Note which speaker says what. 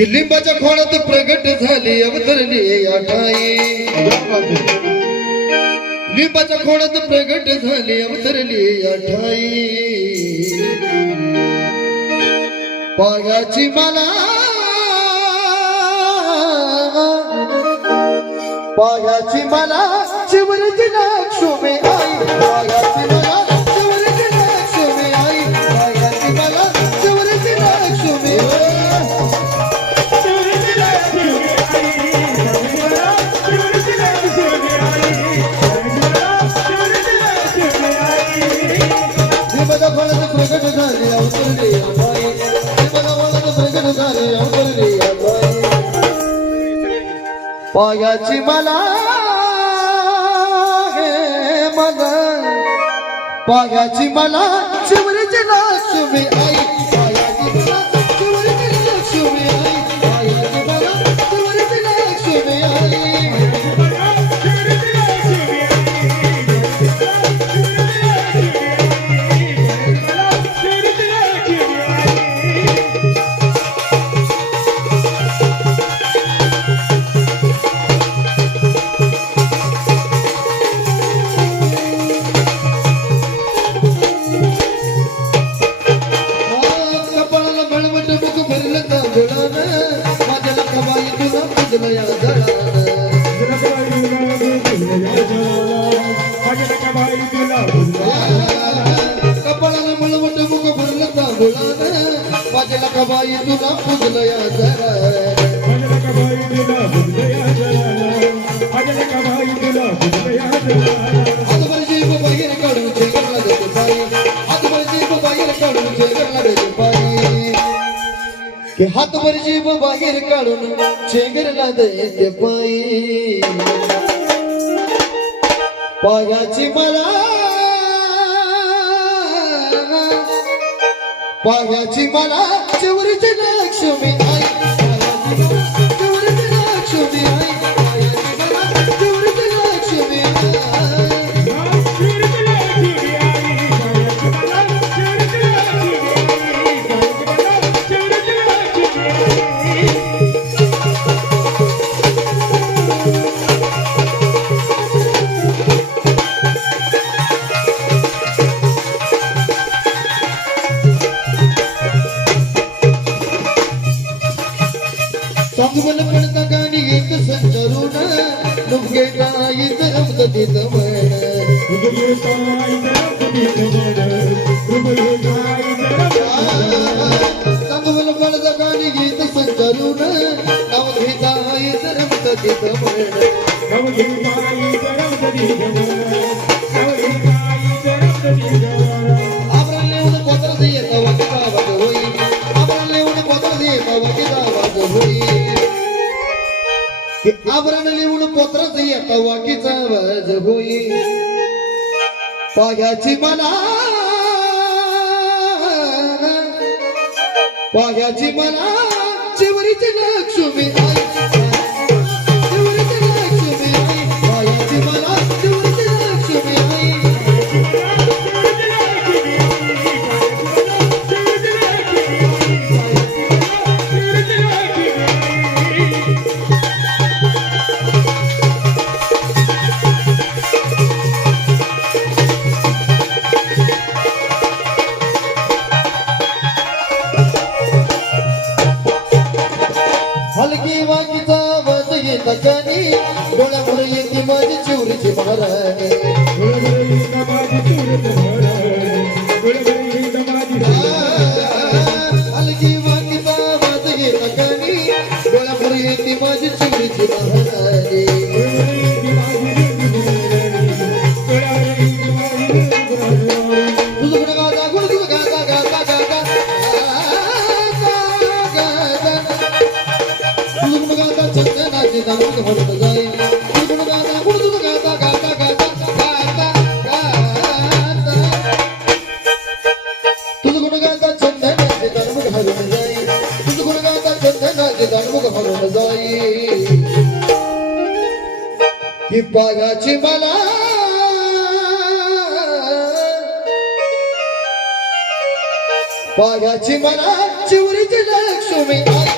Speaker 1: की लिंबाच्या खोळात प्रगट झाली अवतरली आठाई. लिंबाच्या खोळात प्रगट झाली अवतरली आठाई. पायाची मला पायाची मला शिवरची लक्ष्मी आई. पायाची मला पायाची मला हे मला पायाची मला शिवरीची लक्ष्मी आई तुला पुजलं या जळानं कपाळाला बळवट मुख भरलं तांदुळानं माझ्या लखबाई तुला पुजलं या जळानं हातभर ते हातभर जीव बाहेर काढून चेंगरला देते पायी. पायाची मला पायाची मला चिवरीची लक्ष्मी आई. संचरून नुगे गाईत रमदतीत म्हण चांगवल पडता गाणी गीत संचरून नाव घेता येत रमदतीत म्हण की आवरण लिहून पोत्रच येत वाकीचा वज होई. पायाची मला पायाची मला चिवरीची लक्ष्मी आई. कनी डोळ्यामुळे येते माझी चिवरीची महाराणी हलकी वाकीचा आवाज येत कनी डोळ्यामुळे येते माझी चिवरीची महाराणी जाई ही पागाची मला पायाची मला चिवरीची लक्ष्मी